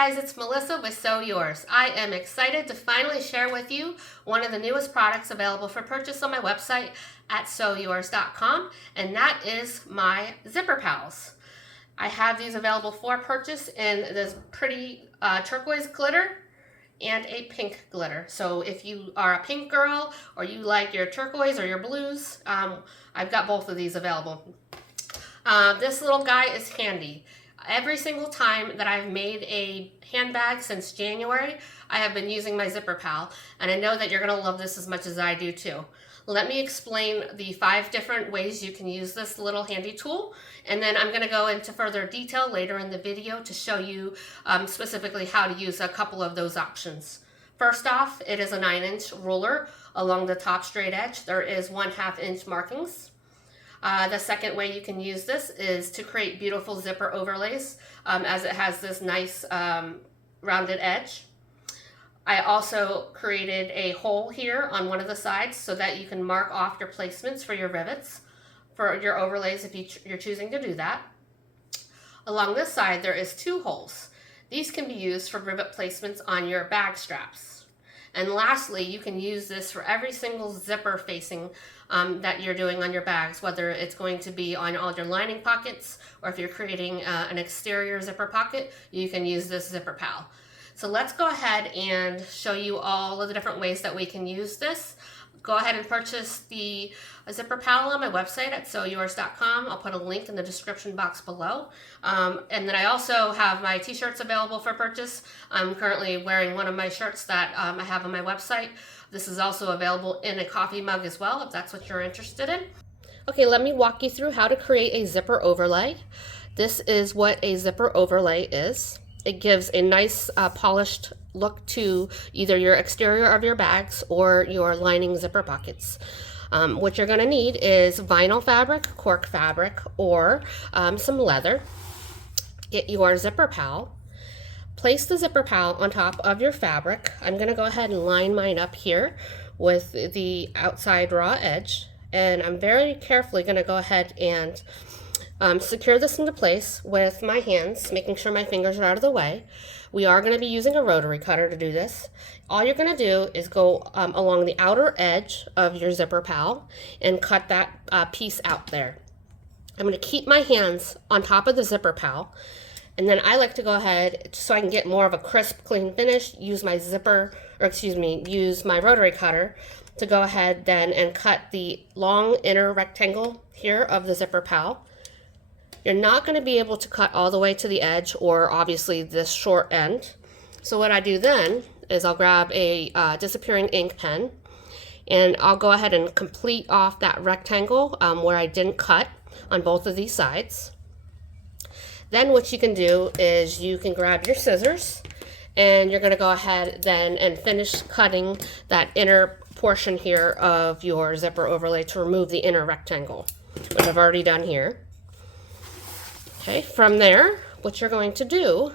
guys, it's Melissa with Sew Yours. I am excited to finally share with you one of the newest products available for purchase on my website at sewyours.com, and that is my zipper pals. I have these available for purchase in this pretty turquoise glitter and a pink glitter. So if you are a pink girl or you like your turquoise or your blues, I've got both of these available. This little guy is handy. Every single time that I've made a handbag since January, I have been using my zipper pal, and I know that you're going to love this as much as I do too. Let me explain the 5 different ways you can use this little handy tool, and then I'm going to go into further detail later in the video to show you specifically how to use a couple of those options. First off, it is a 9-inch ruler. Along the top straight edge, there is 1/2 inch markings. The second way you can use this is to create beautiful zipper overlays, as it has this nice rounded edge. I also created a hole here on one of the sides so that you can mark off your placements for your rivets, for your overlays if you're choosing to do that. Along this side there is 2 holes. These can be used for rivet placements on your bag straps. And lastly, you can use this for every single zipper facing that you're doing on your bags, whether it's going to be on all your lining pockets or if you're creating an exterior zipper pocket, you can use this zipper pal. So let's go ahead and show you all of the different ways that we can use this. Go ahead and purchase the zipper pal on my website at sewyours.com. I'll put a link in the description box below. And then I also have my t-shirts available for purchase. I'm currently wearing one of my shirts that I have on my website. This is also available in a coffee mug as well, if that's what you're interested in. Okay, let me walk you through how to create a zipper overlay. This is what a zipper overlay is. It gives a nice polished look to either your exterior of your bags or your lining zipper pockets. What you're going to need is vinyl fabric, cork fabric, or some leather. Get your zipper pal. Place the zipper pal on top of your fabric. I'm going to go ahead and line mine up here with the outside raw edge, and I'm very carefully going to go ahead and secure this into place with my hands, making sure my fingers are out of the way. We are going to be using a rotary cutter to do this. All you're going to do is go along the outer edge of your zipper pal and cut that piece out there. I'm going to keep my hands on top of the zipper pal, and then I like to go ahead, so I can get more of a crisp, clean finish, use my use my rotary cutter to go ahead then and cut the long inner rectangle here of the zipper pal. You're not going to be able to cut all the way to the edge or obviously this short end. So what I do then is I'll grab a disappearing ink pen, and I'll go ahead and complete off that rectangle where I didn't cut on both of these sides. Then what you can do is you can grab your scissors, and you're going to go ahead then and finish cutting that inner portion here of your zipper overlay to remove the inner rectangle, which I've already done here. Okay, from there, what you're going to do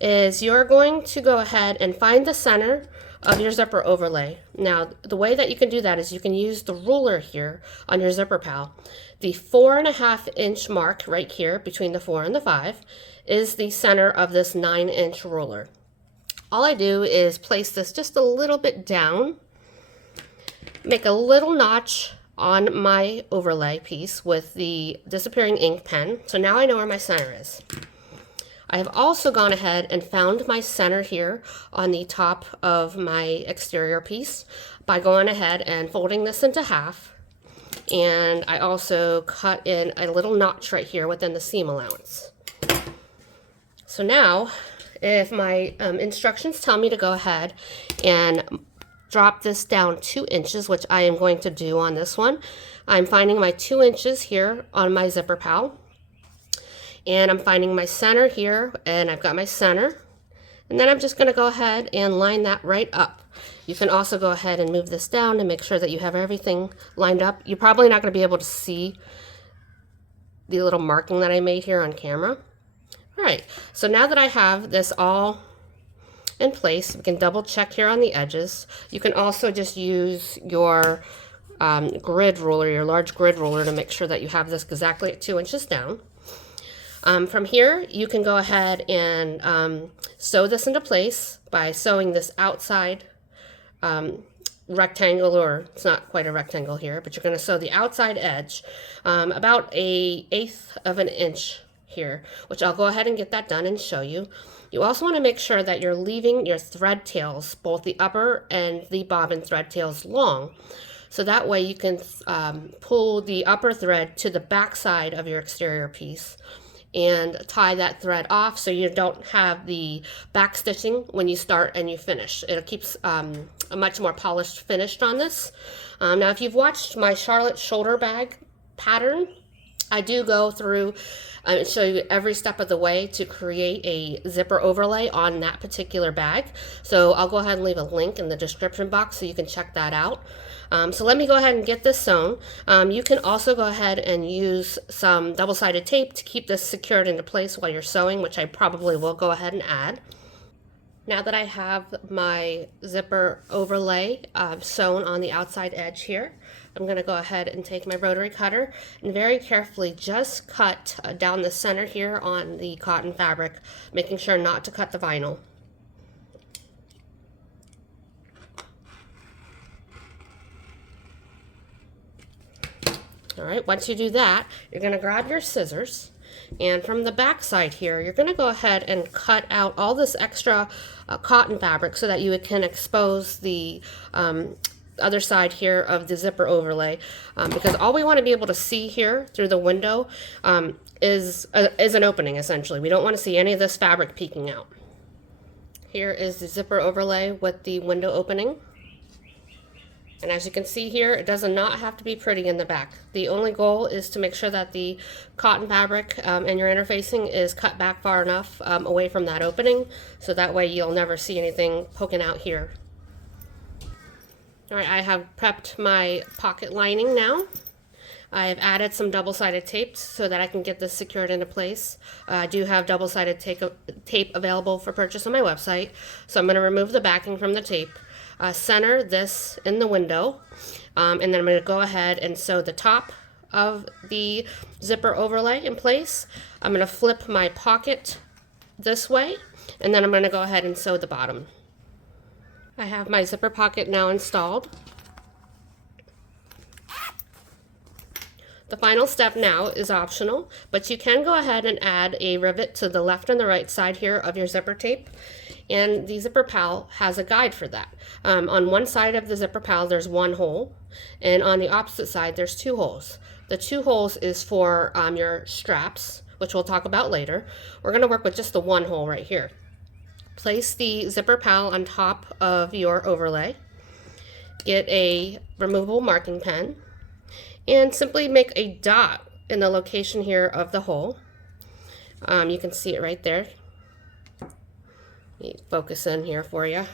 is you're going to go ahead and find the center of your zipper overlay. Now, the way that you can do that is you can use the ruler here on your zipper pal. The 4.5 inch mark right here between the 4 and the 5 is the center of this 9-inch ruler. All I do is place this just a little bit down, make a little notch on my overlay piece with the disappearing ink pen. So now I know where my center is. I have also gone ahead and found my center here on the top of my exterior piece by going ahead and folding this into half. And I also cut in a little notch right here within the seam allowance. So now, if my instructions tell me to go ahead and drop this down 2 inches, which I am going to do on this one, I'm finding my 2 inches here on my zipper pal, and I'm finding my center here, and I've got my center, and then I'm just going to go ahead and line that right up. You can also go ahead and move this down to make sure that you have everything lined up. You're probably not going to be able to see the little marking that I made here on camera. All right, so now that I have this all in place, we can double check here on the edges. You can also just use your grid ruler, your large grid ruler, to make sure that you have this exactly at 2 inches down. From here, you can go ahead and sew this into place by sewing this outside rectangle, or it's not quite a rectangle here, but you're going to sew the outside edge about 1/8 of an inch here, which I'll go ahead and get that done and show you. You also want to make sure that you're leaving your thread tails, both the upper and the bobbin thread tails, long. So that way you can pull the upper thread to the back side of your exterior piece and tie that thread off so you don't have the back stitching when you start and you finish. It keeps a much more polished finish on this. Now if you've watched my Charlotte shoulder bag pattern, I do go through and show you every step of the way to create a zipper overlay on that particular bag. So I'll go ahead and leave a link in the description box so you can check that out. So let me go ahead and get this sewn. You can also go ahead and use some double-sided tape to keep this secured into place while you're sewing, which I probably will go ahead and add. Now that I have my zipper overlay sewn on the outside edge here, I'm going to go ahead and take my rotary cutter and very carefully just cut down the center here on the cotton fabric, making sure not to cut the vinyl. All right, once you do that, you're going to grab your scissors, and from the back side here, you're going to go ahead and cut out all this extra cotton fabric so that you can expose the other side here of the zipper overlay, because all we want to be able to see here through the window is an opening, essentially. We don't want to see any of this fabric peeking out. Here is the zipper overlay with the window opening. And as you can see here, it does not have to be pretty in the back. The only goal is to make sure that the cotton fabric and your interfacing is cut back far enough away from that opening, so that way you'll never see anything poking out here. All right, I have prepped my pocket lining now. I've added some double-sided tape so that I can get this secured into place. I do have double-sided tape available for purchase on my website, so I'm going to remove the backing from the tape. Center this in the window, and then I'm going to go ahead and sew the top of the zipper overlay in place. I'm going to flip my pocket this way, and then I'm going to go ahead and sew the bottom. I have my zipper pocket now installed. The final step now is optional, but you can go ahead and add a rivet to the left and the right side here of your zipper tape. And the Zipper Pal has a guide for that. On one side of the Zipper Pal there's one hole, and on the opposite side there's 2 holes. The 2 holes is for your straps, which we'll talk about later. We're going to work with just the 1 hole right here. Place the Zipper Pal on top of your overlay. Get a removable marking pen and simply make a dot in the location here of the hole. You can see it right there. Focus in here for you.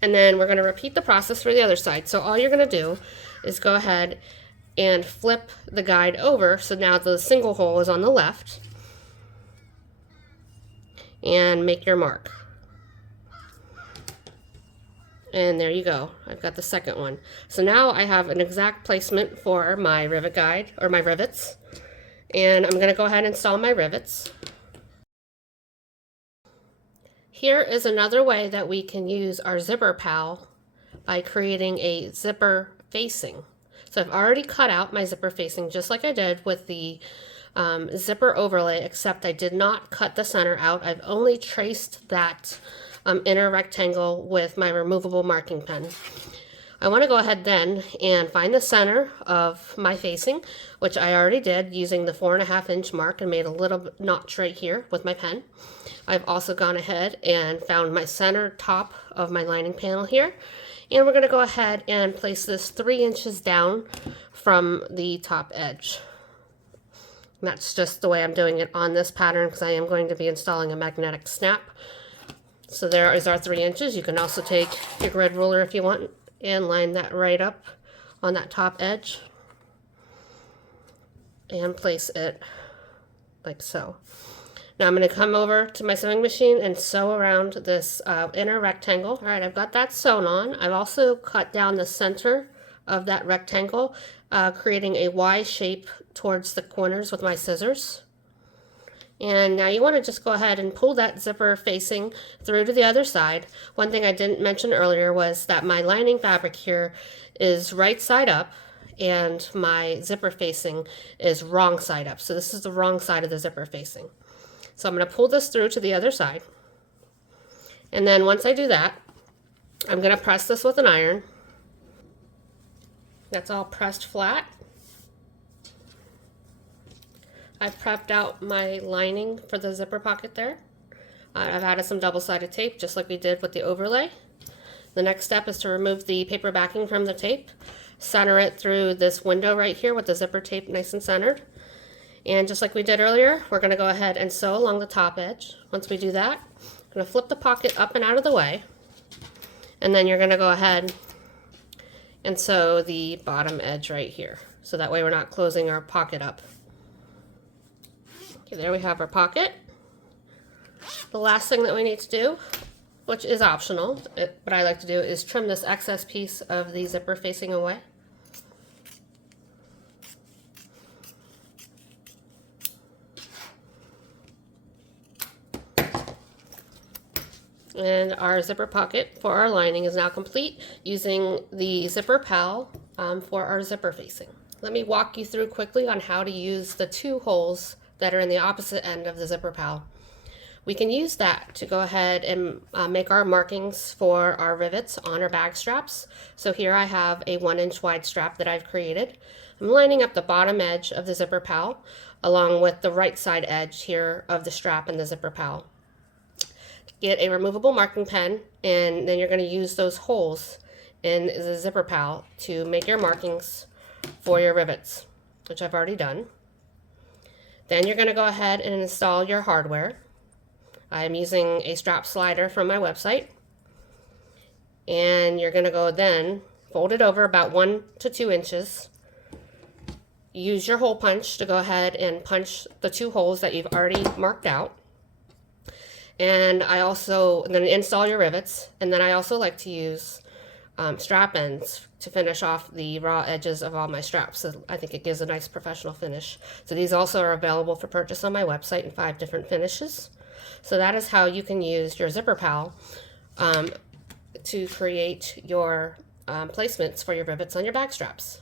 And then we're going to repeat the process for the other side. So all you're going to do is go ahead and flip the guide over, so now the single hole is on the left, and make your mark. And there you go. I've got the second one. So now I have an exact placement for my rivet guide, or my rivets, and I'm going to go ahead and install my rivets. Here is another way that we can use our Zipper Pal by creating a zipper facing. So I've already cut out my zipper facing just like I did with the zipper overlay, except I did not cut the center out. I've only traced that inner rectangle with my removable marking pen. I want to go ahead then and find the center of my facing, which I already did using the 4.5 inch mark and made a little notch right here with my pen. I've also gone ahead and found my center top of my lining panel here, and we're going to go ahead and place this 3 inches down from the top edge. And that's just the way I'm doing it on this pattern because I am going to be installing a magnetic snap. So there is our 3 inches. You can also take your grid ruler if you want and line that right up on that top edge and place it like so. Now I'm going to come over to my sewing machine and sew around this inner rectangle. All right, I've got that sewn on. I've also cut down the center of that rectangle, creating a Y shape towards the corners with my scissors. And now you want to just go ahead and pull that zipper facing through to the other side. One thing I didn't mention earlier was that my lining fabric here is right side up and my zipper facing is wrong side up. So this is the wrong side of the zipper facing. So I'm going to pull this through to the other side. And then once I do that, I'm going to press this with an iron. That's all pressed flat. I've prepped out my lining for the zipper pocket there. I've added some double-sided tape just like we did with the overlay. The next step is to remove the paper backing from the tape, center it through this window right here with the zipper tape nice and centered. And just like we did earlier, we're going to go ahead and sew along the top edge. Once we do that, I'm going to flip the pocket up and out of the way. And then you're going to go ahead and sew the bottom edge right here. So that way we're not closing our pocket up. Okay, there we have our pocket. The last thing that we need to do, which is optional, but I like to do, is trim this excess piece of the zipper facing away. And our zipper pocket for our lining is now complete using the zipper pal for our zipper facing. Let me walk you through quickly on how to use the two holes that are in the opposite end of the zipper pal. We can use that to go ahead and make our markings for our rivets on our bag straps. So here I have a 1-inch wide strap that I've created. I'm lining up the bottom edge of the zipper pal along with the right side edge here of the strap and the zipper pal. Get a removable marking pen, and then you're going to use those holes in the zipper pal to make your markings for your rivets, which I've already done. Then you're going to go ahead and install your hardware. I'm using a strap slider from my website. And you're going to go then fold it over about 1 to 2 inches. Use your hole punch to go ahead and punch the 2 holes that you've already marked out. And I'm going to install your rivets. And then I also like to use strap ends to finish off the raw edges of all my straps. So I think it gives a nice professional finish. So these also are available for purchase on my website in 5 different finishes. So that is how you can use your zipper pal to create your placements for your rivets on your bag straps.